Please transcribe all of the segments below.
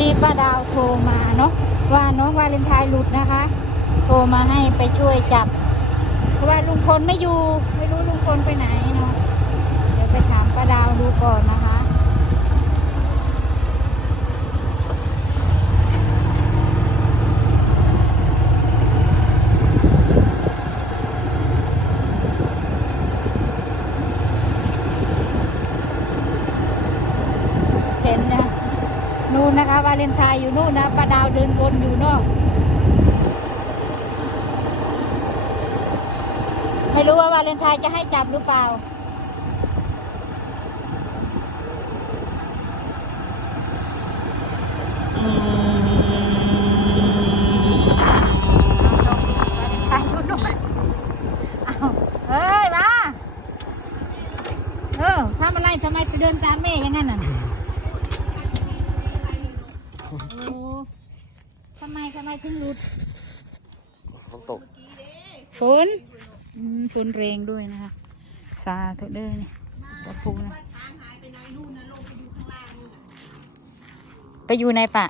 ดีป้าดาวโทรมาเนาะว่าน้องวาเลนไทน์หลุดนะคะ โทรมาให้ไปช่วยจับ เพราะว่าลุงพลไม่อยู่ ไม่รู้ลุงพลไปไหนเนาะเดี๋ยวไปถามป้าดาวดูก่อนนะคะ เห็นนะนู่นนะคะ วาเลนไทน์อยู่นู่นนะป้าดาวเดินวนอยู่นอก ไม่รู้ว่าวาเลนไทน์จะให้จับหรือเปล่าเอาส่งวาเลนไทน์อยู่นู่นเอาเฮ้ยมาเออทำอะไรทำไมไปเดินตามแม่อย่างนั้นน่ะโอ้ทำ ไมทำไมถึงหลุดฝนตกฝนอืมฝนแรงด้วยนะคะสาธุเด้อนี่ตะปูนะไปอยู่ในป่ะ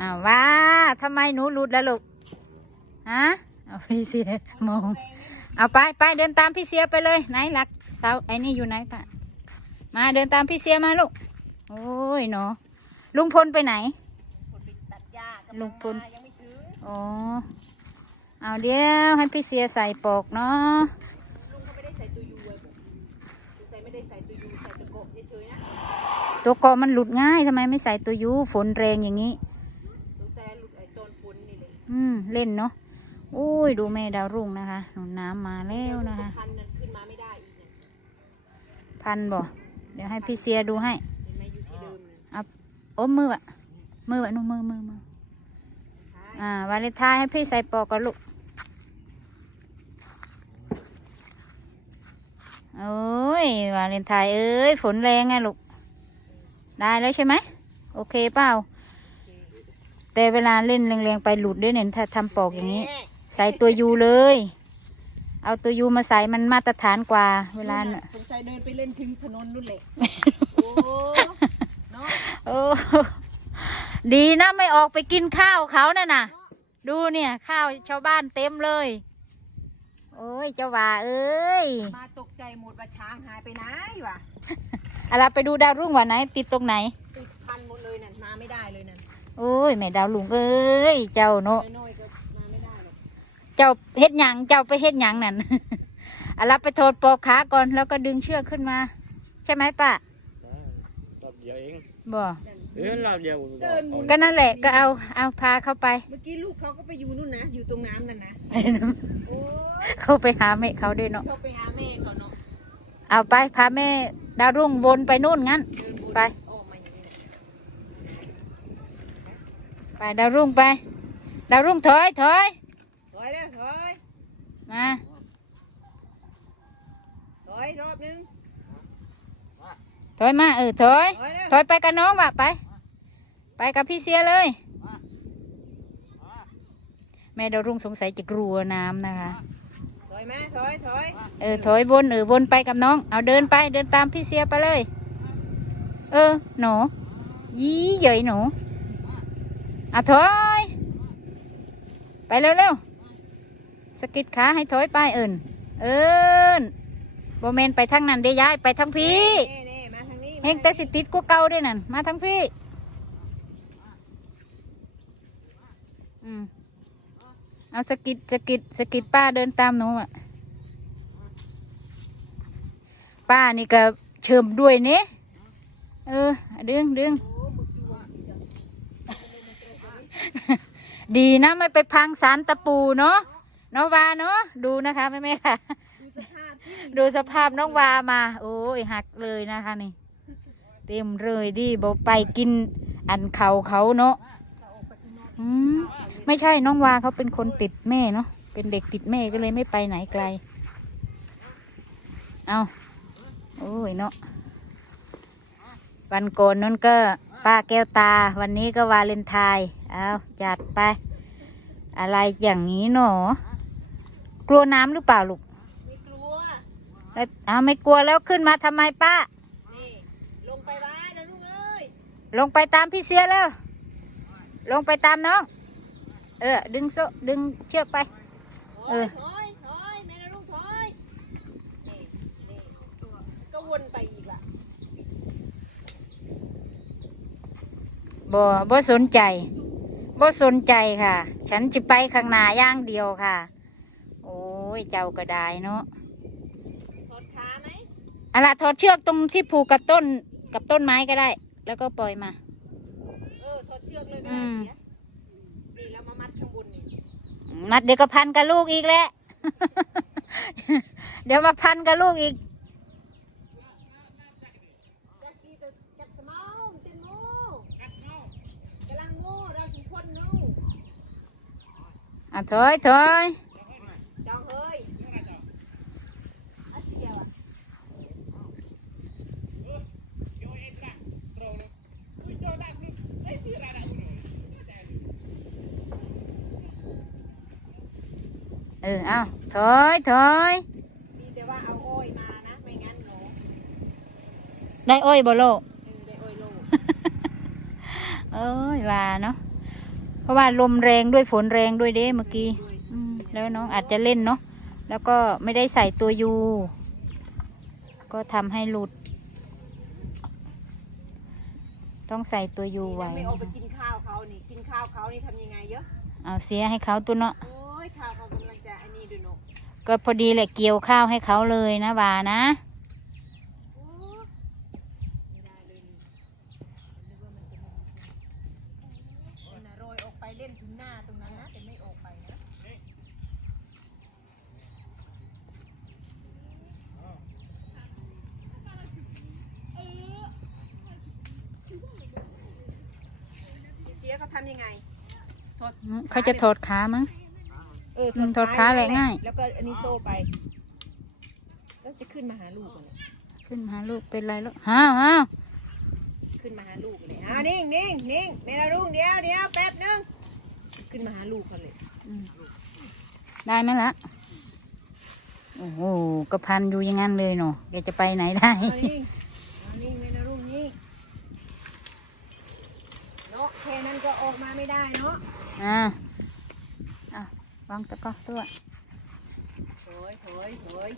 อ้าวว่าทำไมหนูหลุดแล้วลูกฮะเอาพี่เสียมองเอาไปไปเดินตามพี่เสียไปเลยไหนหลักเสาไอ้นี่อยู่ไหนป่ะมาเดินตามพี่เสียมาลูกโอ้ยเนาะลุงพลไปไหน ลุงพลอ๋อ เอาเดียวให้พี่เสียใส่ปกเนาะลุงก็ไม่ได้ใส่ตัวยูเลยใส่ไม่ได้ใส่ตัวยูใส่ตะโกะเฉยๆนะตัวเกามันหลุดง่ายทำไมไม่ใส่ตัวยูฝนแรงอย่างนี้ตัวใส่หลุดไอืมเล่นเนาะอุ้ยดูแม่ดาวรุ่งนะคะหนุนน้ำมาแล้วนะคะพันบอกบ่เดี๋ยวให้พี่เสียดูให้อาโอ้มืออะมืออะนุ่มือมือมือ อ่าวาเลนไทน์ให้พี่ใส่ปอกก่อนลูกโอ้ยวาเลนไทน์เอ้ยฝนแรงไงลูกได้แล้วใช่ไหมโอเคเปล่าแต่เวลาเล่นแรงๆไปหลุดด้วยเนี่ยถ้าทำปอกอย่างนี้ ใส่ตัวยูเลย เอาตัวยูมาใส่มันมาตรฐานกว่า เวลาน่ะสงสัยเดินไปเล่นถึงถนนนู่นแหละโอ้เนาะโอ้ ดีนะไม่ออกไปกินข้าวเขาน่ะน่ะ ดูเนี่ยข้าวชาวบ้านเต็มเลย โอ้ยเจ้าว่าเอ้ยมาตกใจหมดว่าช้างหายไปไหนวะอะไรไปดูดาวรุ่งว่าไหน ติดตรงไหน ติดพันหมดเลยนั่นมาไม่ได้เลยนั่นโอ้ยแม่ดาวลุงเอ้ยเจ้าเนาะน้อยๆก็มาไม่ได้หรอกเจ้าเฮ็ดหยังเจ้าไปเฮ็ดหยังนั่นอะไรไปโทษปอกขาก่อนแล้วก็ดึงเชือกขึ้นมา ใช่ไหมป้าร อบเดียวเองบ่เออรอบเดียวเดินหมุน ก็นั่นแหละก็เอาเอาพาเข้าไป เมื่อกี้ลูกเขาก็ไปอยู่นู่นนะ อยู่ตรงน้ำนั่นนะ โอ้เข้าไปหาแม่เขาด้วยเนาะเขาไปหาแม่เขาเนาะเอาไปพาแม่ดาวรุ่งวนไปนู่นงั้น เดินวนไป ออกมาอย่างนี้แหละไปดาวรุ่งไป ดาวรุ่งถอยถอยถอยแล้วถอย มา ถอยรอบนึง ถอยมาเออถอยถอยแล้วถอยไปกับน้องว่ะไป ไปกับพี่เสียเลย แม่ดาวรุ่งสงสัยจะกลัวน้ำนะคะถอยมาถอยถอยเออถอยวนเออวนไปกับน้อง เอาเดินไปเดินตามพี่เสียไปเลย เออหนูยี่เหย่ยหนูเอาถอยไปเร็วเร็วๆสะกิดขาให้ถอยไปเอินเอินโบเมนไปทางนั้นได้ย้ายไปทางพี่ เฮงแต่สิติดกูเก่าด้วยนั่น มาทางพี่ อืม เอาสกิดสกิดสกิดป้าเดินตามหนูอะ ป้านี่ก็เชิมด้วยเนี่ยเออ ดึงดึงดีนะไม่ไปพังสารตะปูเนาะน้องวาเนาะดูนะคะแม่แม่ค่ะ ดูสภาพน้องวามา โอ้ยหักเลยนะคะนี่ เต็มเลยดิบอไปกินอันเขาเขาเนาะอืมไม่ใช่น้องวาเขาเป็นคนติดแม่เนาะเป็นเด็กติดแม่ก็เลยไม่ไปไหนไกล เอาโอ้ยเนาะวันก่อนนั้นก็ป้าแก้วตา วันนี้ก็วาเลนไทน์เอาจัดไป อะไรอย่างนี้เนาะกลัวน้ำหรือเปล่าลูกไม่กลัวแล้วเอาไม่กลัวแล้วขึ้นมาทำไมป้า นี่ลงไปบ้านนะลูกเอ้ย ลงไปตามพี่เสียแล้ว ลงไปตามน้อง เออ ดึงโซะดึงเชือกไปถเออยอถอยถอยแม่นะลูกถอยนี่นี่ก็วนไปอีกอะบ่บ่สนใจบ่สนใจค่ะ ฉันจะไปข้างหน้าอย่างเดียวค่ะ โอ้ย เจ้าก็ได้เนาะถอดขาไหมเอาล่ะถอดเชือกตรงที่ผูกกับต้นกับต้นไม้ก็ได้ แล้วก็ปล่อยมา เออถอดเชือกเลยก็อืได้มเสียนี่แล้วมามัดข้างบนนี่มัดเดี๋ยวก็พันกับลูกอีกแหละ เดี๋ยวมาพันกับลูกอีก จักกีตัวจักสมองเต็นโม่กำลังโม่เราถึงคนโน่อะถอยถอย จองเฮ้ยอาเสียวอะ เออเอาถอยถอยดีแต่ว่าเอาอ้อยมานะไม่งั้นหนูได้อ้อยบ่โลกเออได้อ้อยโลเอ้ยว่าเนาะเพราะว่าลมแรงด้วยฝนแรงด้วยเด้เมื่อกี้ด้วยอืมแล้วน้องอาจจะเล่นเนาะแล้วก็ไม่ได้ใส่ตัวยูก็ทำให้หลุด ต้องใส่ตัวยูนี่ไว้ นะไม่เอาไปกินข้าวเขานี่กินข้าวเขานี่ทำยังไงเยอะเอาเสียให้เขาตัวเนาะ โอ้ยข้าวเขากำลังจะอันนี้ดูหนู ก็พอดีแหละเกี่ยวข้าวให้เขาเลยนะวานะโอ้ไม่ได้เลยนี่นึกว่ามันจะมีมันน่ะโรยออกไปเล่นถึงหน้าตรงนั้นนะแต่ไม่ออกไปนะเสียเขาทำยังไงอืมเขาจะถอดขามั้ง เอออืมถอดขาแหละง่าย แล้วก็อันนี้โซ่ไป แล้วจะขึ้นมาหาลูกเลยขึ้นมาลูกเป็นไรลูกห้าวห้าวขึ้นมาหาลูกเลยอ้าวนิ่งนิ่งนิ่งไม่ได้ลูกเดียวเดียวแป๊บนึง ขึ้นมาหาลูกเขาเลยอืมได้ไหมละโอ้โหก็พันอยู่อย่างนั้นเลยเนาะแกจะไปไหนได้เอานิ่งเอานิ่งไม่ได้ลูกนิ่งเนาะแค่นั้นก็ออกมาไม่ได้เนาะอ่าอะ วางตะกร้อตัวถอยถอยถอย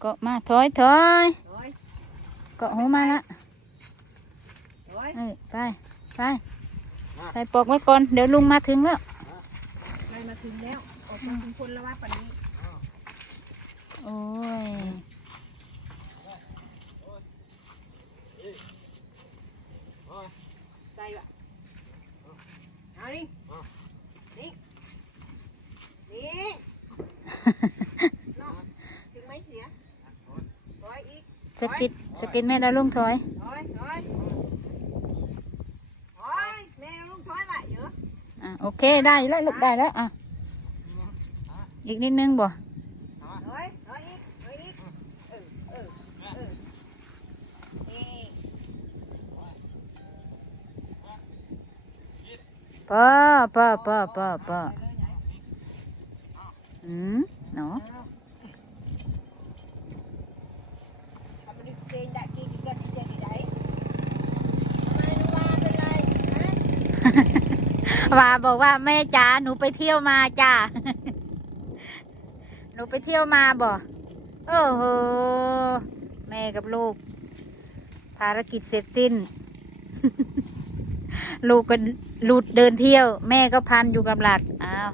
เกาะมาถอยถอยถอยเกาะหูมาละถอยเออไปไปใส่ปลอกไว้ก่อนเดี๋ยวลุงมาถึงแล้วไปมาถึงแล้วออกมาถึงคนละว่าปันนี้โอ้ย ใส่บะเอานิ่งนิ่งนิ่งเนาะถึงไหมเสียถอยอีก สกิด สกิดแม่แล้วลุงถอยถอยถอยถอยแม่ลุงถอยมาเยอะอะโอเคได้แล้วลูกได้แล้วอะอีกนิดนึงบ่ถอยถอยอีกถอยอีกเออเออเออนี่ปอปอปอปอปออืมเนาะ ทำเป็นเกงได้กี่กี่กันกี่กี่ได้ทำไมหนูว่าเป็นไรฮะ ว่าบอกว่าแม่จ๋าหนูไปเที่ยวมาจ้าหนูไปเที่ยวมาบ่โอ้โหแม่กับลูก ภารกิจเสร็จสิ้น ลูกก็หลุดเดินเที่ยว แม่ก็พันอยู่กับหลักอ้าว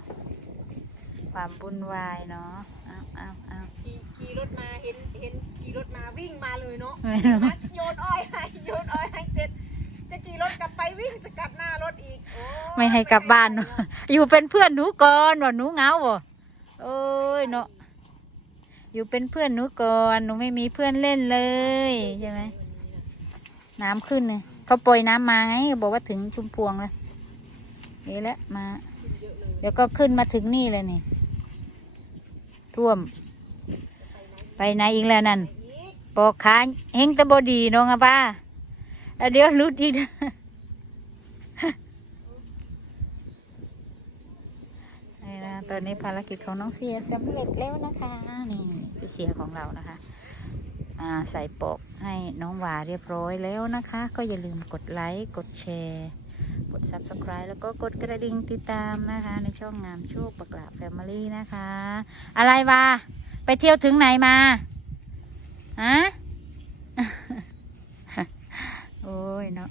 ความวุ่นวายเนาะอ้าวอ้าวอ้าวขี่ขี่รถมาเห็นเห็นขี่รถมาวิ่งมาเลยเนาะไม่รู้มาโยนอ้อยให้โยนอ้อยให้เสร็จจะขี่ รถกลับไปวิ่งสกัดหน้ารถอีกโอ้ยไม่ให้กลับบ้านเนอะอยู่เป็นเพื่อนหนูก่อนว่าหนูเหงาบ่โอ้ยเนาะอยู่เป็นเพื่อนหนูก่อนหนูไม่มีเพื่อนเล่นเลยใช่ไหมน้ำขึ้นเลยเขาปล่อยน้ำมาไงบอกว่าถึงชุมพวงแล้วนี่แหละมา เดี๋ยวก็ขึ้นมาถึงนี่เลยนี่ท่วม ไปไหนอีกแล้วนั่นอีกปอกขาเฮงแตะบดีน้องอะป้า แล้วเดี๋ยวหลุดอีกนะนี่นะตอนนี้ภารกิจของน้องเสียสำเร็จแล้วนะคะ นี่คือเสียของเรานะคะาใส่ปกให้น้องหวาเรียบร้อยแล้วนะคะ ก็อย่าลืมกดไลค์ กดแชร์ กด Subscribe แล้วก็กดกระดิ่งติดตามนะคะ ในช่องงามโชคปกละแฟมิลี่นะคะ อะไรวะไปเที่ยวถึงไหนมาฮะ โอ้ย เนาะ